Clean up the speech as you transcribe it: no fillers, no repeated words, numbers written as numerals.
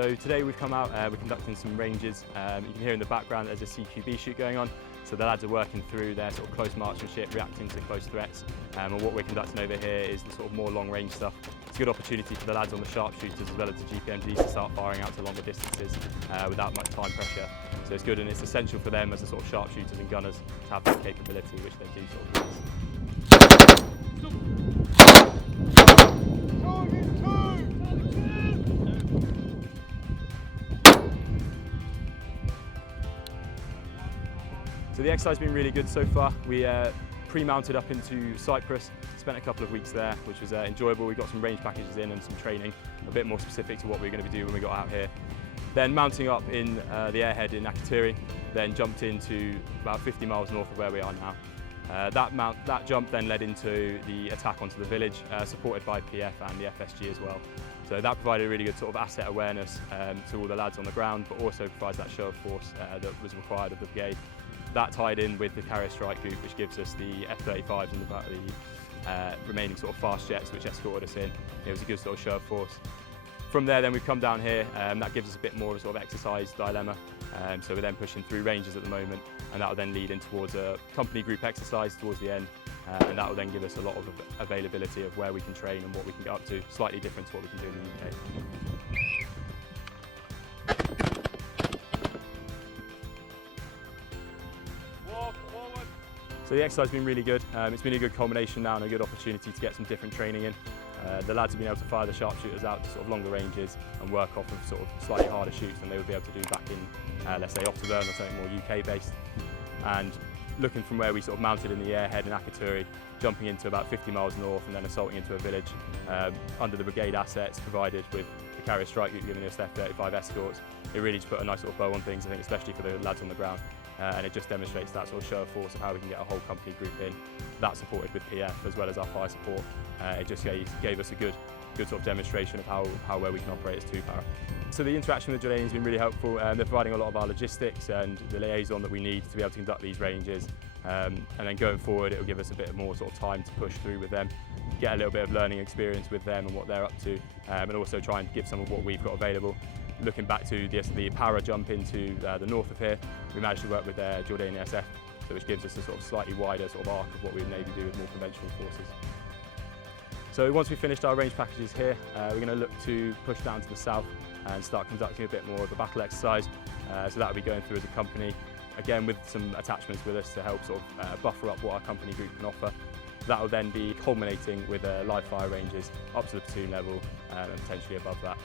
So today we've come out, we're conducting some ranges. You can hear in the background there's a CQB shoot going on. So the lads are working through their sort of close marksmanship, reacting to close threats. And what we're conducting over here is the sort of more long range stuff. It's a good opportunity for the lads on the sharpshooters as well as the GPMGs to start firing out to longer distances without much time pressure. So it's good, and it's essential for them as the sort of sharpshooters and gunners to have that capability, which they do sort of possess. So the exercise has been really good so far. We pre-mounted up into Cyprus, spent a couple of weeks there, which was enjoyable. We got some range packages in and some training, a bit more specific to what we were going to be doing when we got out here. Then mounting up in the airhead in Akrotiri, then jumped into about 50 miles north of where we are now. That jump then led into the attack onto the village, supported by PF and the FSG as well. So that provided a really good sort of asset awareness to all the lads on the ground, but also provides that show of force that was required of the brigade. That tied in with the carrier strike group, which gives us the F-35s and the remaining sort of fast jets which escorted us in. It was a good sort of show of force. From there then we've come down here, that gives us a bit more of a sort of exercise dilemma. So we're then pushing through ranges at the moment, and that will then lead in towards a company group exercise towards the end, and that will then give us a lot of availability of where we can train and what we can get up to, slightly different to what we can do in the UK. So the exercise has been really good. It's been a good culmination now and a good opportunity to get some different training in. The lads have been able to fire the sharpshooters out to sort of longer ranges and work off of sort of slightly harder shoots than they would be able to do back in, let's say, October or something more UK based. And looking from where we sort of mounted in the airhead in Akrotiri, jumping into about 50 miles north and then assaulting into a village under the brigade assets provided with the carrier strike group giving us F-35 escorts, it really just put a nice sort of bow on things, I think, especially for the lads on the ground. And it just demonstrates that sort of show of force of how we can get a whole company group in, that supported with PF as well as our fire support. It just gave us a good sort of demonstration of how well we can operate as two-para. So the interaction with the Jordanians has been really helpful. They're providing a lot of our logistics and the liaison that we need to be able to conduct these ranges. And then going forward, it will give us a bit more sort of time to push through with them, get a little bit of learning experience with them and what they're up to, and also try and give some of what we've got available. Looking back to the para jump into the north of here, we managed to work with Jordanian SF, which gives us a sort of slightly wider sort of arc of what we would maybe do with more conventional forces. So once we've finished our range packages here, we're going to look to push down to the south and start conducting a bit more of a battle exercise. So that will be going through as a company, again with some attachments with us to help sort of buffer up what our company group can offer. That will then be culminating with live fire ranges up to the platoon level and potentially above that.